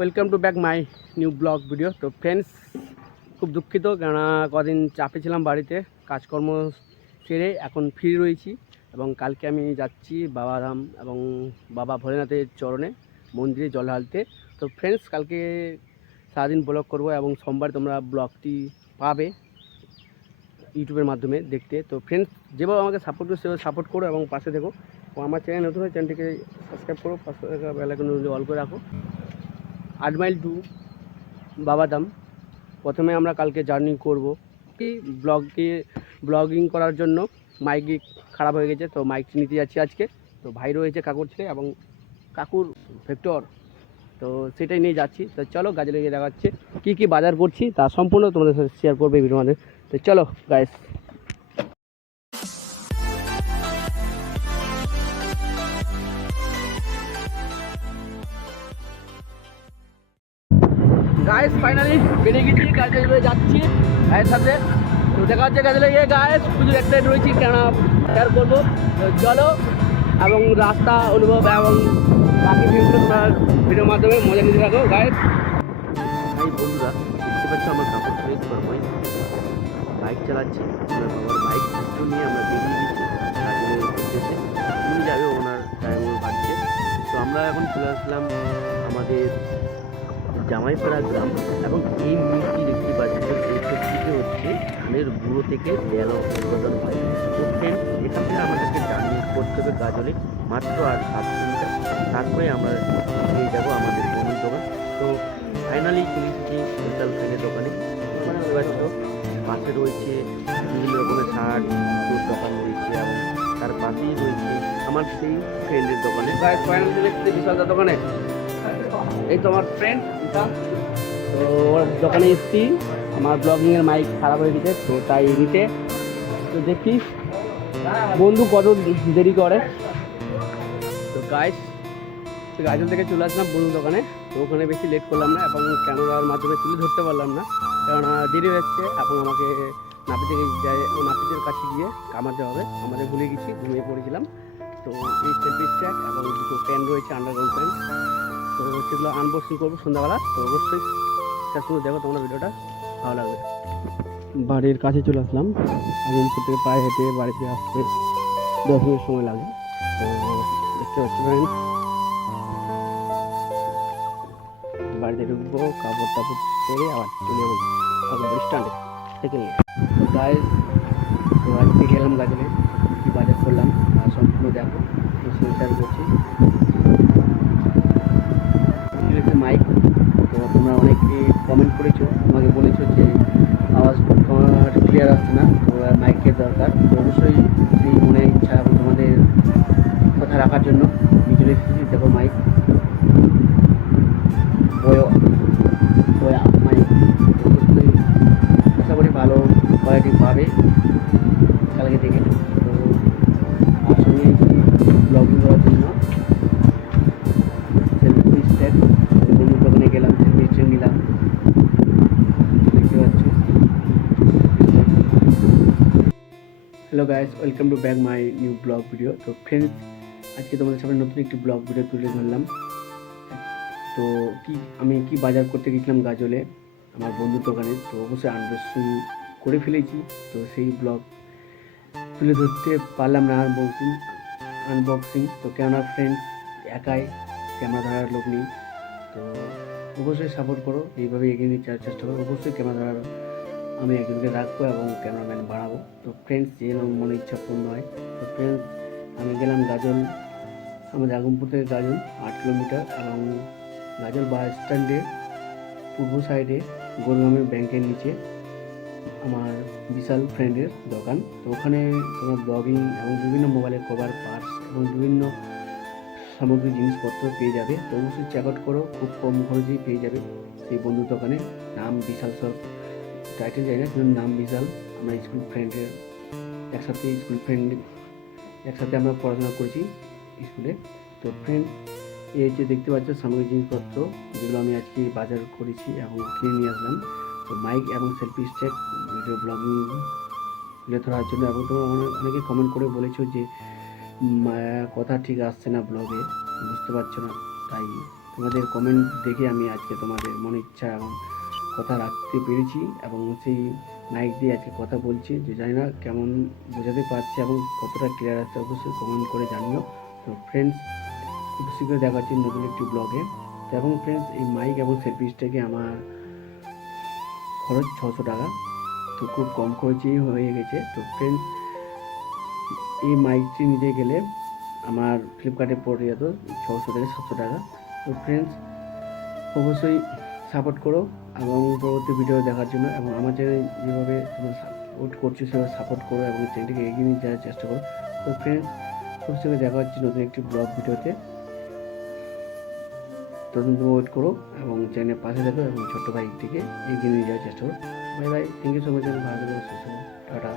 Welcome to back my new blog video. তো friends, খুব দুঃখিত, কেননা কদিন চাপে ছিলাম বাড়িতে, কাজকর্ম সেরে এখন ফ্রি রয়েছি এবং কালকে আমি যাচ্ছি বাবাধাম এবং বাবা ভোলেনাথের চরণে মন্দিরে জল ঢালতে। তো ফ্রেন্ডস, কালকে সারাদিন ব্লগ করব এবং সোমবার তোমরা ব্লগটি পাবে ইউটিউবের মাধ্যমে দেখতে। তো ফ্রেন্ডস, যেভাবে আমাকে সাপোর্ট করো সেভাবে সাপোর্ট করো এবং পাশে দেখো। আমার চ্যানেল নতুন হয়, চ্যানেলটিকে সাবস্ক্রাইব করো, পাশে বেল আইকন অল করে রাখো। 8 মাইল টু বাবাধাম প্রথমে আমরা কালকে জার্নি করব। ব্লগিং করার জন্য মাইক খারাপ হয়ে গেছে, তো মাইকটি নিতে যাচ্ছি আজকে। তো ভাই রয়েছে কাকুর ছেলে এবং কাকুর ভেক্টর, তো সেটাই নিয়ে যাচ্ছি। তো চলো গাজলে গিয়ে দেখাচ্ছে কী বাজার করছি তা সম্পূর্ণ তোমাদের সাথে শেয়ার করবে ভিডিও মধ্যে। তো চলো গাইস। গাইস ফাইনালি বেরিয়ে গেছি, গাজলে যাচ্ছি ভাইয়ের সাথে। তো দেখা হচ্ছে গাজলে গিয়ে। গাইস শুধু একটাই রয়েছি, কেননা শেয়ার করবো। তো চলো, এবং রাস্তা অনুভব এবং বাকি ভিউগুলো তোমার ভিডিওর মাধ্যমে মজা নিতে থাকো গাইস। এই বন্ধুরা দেখতে পাচ্ছ আমার কাপড় ফ্রেশ করবো, বাইক চালাচ্ছি। আমার বাইক নিয়ে আমরা বেরিয়ে গেছি গাজলের উদ্দেশ্যে। উনি যাবে, ওনার ড্রাইভার বাড়ছে। তো আমরা এখন চলে আসলাম আমাদের জামাইপাড়া গ্রাম এবং এই মিলটি দেখতে পাচ্ছি প্রত্যেকটিতে হচ্ছে ধানের গুঁড়ো থেকে তেল উৎপাদন হয়। তো ফ্রেন্ড, এখান থেকে আমাদেরকে জার্নি করতে হবে গাজলে মাত্র আর 7 কিলোমিটার। তারপরে আমরা পেয়ে যাবো আমাদের বন্ধুর দোকান। তো ফাইনালি চলে এসেছি স্পেশাল ফ্রেন্ডের দোকানে। ওখানে পাচ্ছ পাশে রয়েছে বিভিন্ন রকমের শার্ট দোকান রয়েছে এবং তার পাশেই রয়েছে আমার সেই ফ্রেন্ডের দোকানে। ফাইনালি চলে এসেছি বিশালদার দোকানে। এই তো আমার ফ্রেন্ড তো ওর দোকানে এসেছি। আমার ব্লগিংয়ের মাইক খারাপ হয়ে গেছে, তো তাই নিতে। তো দেখি বন্ধু কত দেরি করে। তো গাজল থেকে চলে আসলাম বন্ধুর দোকানে। তো ওখানে বেশি লেট করলাম না এবং ক্যামেরার মাধ্যমে তুলে ধরতে পারলাম না, কেননা দেরি হচ্ছে। এখন আমাকে নাপিতের কাছে গিয়ে কামাতে হবে। আমাদের ভুলে গেছি, ঘুমিয়ে পড়েছিলাম। তো এই সেলফি স্ট্যাক এবং দুটো প্যান্ট রয়েছে, আন্ডারগ্রাউন্ড প্যান্ট। তো সেগুলো আনবক্সিং করবো সন্ধ্যাবেলা। তো অবশ্যই শেষ পর্যন্ত দেখো, তোমরা ভিডিওটা ভালো লাগবে। বাড়ির কাছে চলে আসলাম। আগমপুর থেকে পায়ে হেঁটে বাড়িতে আসতে 10 মিনিট সময় লাগে। তো দেখতে পাচ্ছি ফ্রেন্ড, বাড়িতে ঢুকবো, কাপড় টাপড় সেরে আবার চলে যাবো আগমপুর স্ট্যান্ডে সাইকেল নিয়ে। তো গাইস, তো আজকে গেলাম গাজলে, কী বাজার করলাম সম্পূর্ণ দেখো। তো শেয়ার করছি মাইক। তো তোমরা অনেকে কমেন্ট করেছো, আমাকে বলেছো যে আওয়াজ তোমার ক্লিয়ার আসছে না, তো মাইকের দরকার। তো অবশ্যই সেই মনে ইচ্ছা এবং তোমাদের কথা রাখার জন্য নিজে এসেছি। দেখো মাইক মাইক, অবশ্যই আশা করি ভালো কোয়ালিটি পাবে কালকে দেখে। তো আসলে ব্লগিং করার জন্য সেলফি স্ট্যাক বন্ধুর দোকানে গেলাম, সেলফি স্ট্যাক নিলাম। দেখতে পাচ্ছ। Hello guys, welcome to back my new blog video. তো ফ্রেন্ডস, আজকে তোমাদের সামনে নতুন একটি ব্লগ ভিডিও তুলে ধরলাম। তো আমি কি বাজার করতে গেছিলাম গাজলে আমার বন্ধুর দোকানে। তো অবশ্যই আনবক্সিং করে ফেলেছি, তো সেই ব্লগ তুলে ধরতে পারলাম না আনবক্সিং। তো কেননা ফ্রেন্ডস, একাই ক্যামেরা ধরার লোক নেই। তো অবশ্যই সাপোর্ট করো, এইভাবে এগিয়ে নিয়ে চেষ্টা করো। অবশ্যই ক্যামেরা ধরার আমি একজনকে রাখবো এবং ক্যামেরাম্যান বাড়াবো। তো ফ্রেন্ডস, যেন মনে ইচ্ছা পূর্ণ হয়। তো ফ্রেন্ডস, আমি গেলাম গাজল, আমাদের আগমপুর থেকে গাজল 8 কিলোমিটার এবং গাজল বাস স্ট্যান্ডের পূর্ব সাইডে গোলগ্রামের ব্যাংকের নিচে আমার বিশাল ফ্রেন্ডের দোকান। তো ওখানে তোমার ব্লগিং এবং বিভিন্ন মোবাইলের কভার, পার্স এবং বিভিন্ন সামগ্রী জিনিসপত্র পেয়ে যাবে। তো অবশ্যই চেক আউট করো, খুব কম খরচেই পেয়ে যাবে সেই বন্ধুর দোকানে। নাম বিশাল, সব টাইটেল যাই না, কিন্তু নাম বিশাল। আমরা একসাথে আমরা পড়াশোনা করেছি স্কুলে। তো ফ্রেন্ড, এই যে দেখতে পাচ্ছ সামগ্রিক জিনিসপত্র যেগুলো আমি আজকে বাজার করেছি এবং কিনে নিয়ে আসলাম। তো মাইক এবং সেলফি স্ট্যাক ভিডিও ব্লগিং তুলে ধরার জন্য। এবং তোমরা অনেকে কমেন্ট করে বলেছো যে কথা ঠিক আসছে না ব্লগে, বুঝতে পারছো না তাই। তো তোমাদের কমেন্ট দেখে আমি আজকে তোমাদের মনে ইচ্ছা এবং কথা রাখতে পেরেছি এবং সেই মাইক দিয়ে আজকে কথা বলছি। যে জানি না কেমন বোঝাতে পারছি এবং কতটা ক্লিয়ার আসছে, অবশ্যই কমেন্ট করে জানিও। তো ফ্রেন্ডস, খুব শীঘ্রই দেখা হচ্ছে নতুন একটি ব্লগে। তো এবং ফ্রেন্ডস, এই মাইক এবং সেলফিসটাকে আমার খরচ 600 টাকা, তো খুব কম খরচেই হয়ে গেছে। তো ফ্রেন্ডস, এই মাইকটি নিতে গেলে আমার ফ্লিপকার্টে পড়ে যেত 600 থেকে 700 টাকা। তো ফ্রেন্ডস, অবশ্যই সাপোর্ট করো এবং পরবর্তী ভিডিও দেখার জন্য, এবং আমার চ্যানেল যেভাবে তোমরা সাপোর্ট করছো সেভাবে সাপোর্ট করো এবং চ্যানেলটিকে এগিয়ে নিয়ে যাওয়ার চেষ্টা করো। তো ফ্রেন্ডস, খুব শীঘ্রই দেখা হচ্ছে নতুন একটি ব্লগ ভিডিওতে। তখন তুমি ওয়েট করো এবং চ্যানেলের পাশে থাকো এবং ছোট্ট ভাইটিকে এগিয়ে নিয়ে যাওয়ার চেষ্টা করো। Bye bye, thank you so much. ভালো থাকো, সুস্থ থাকো, টাটা।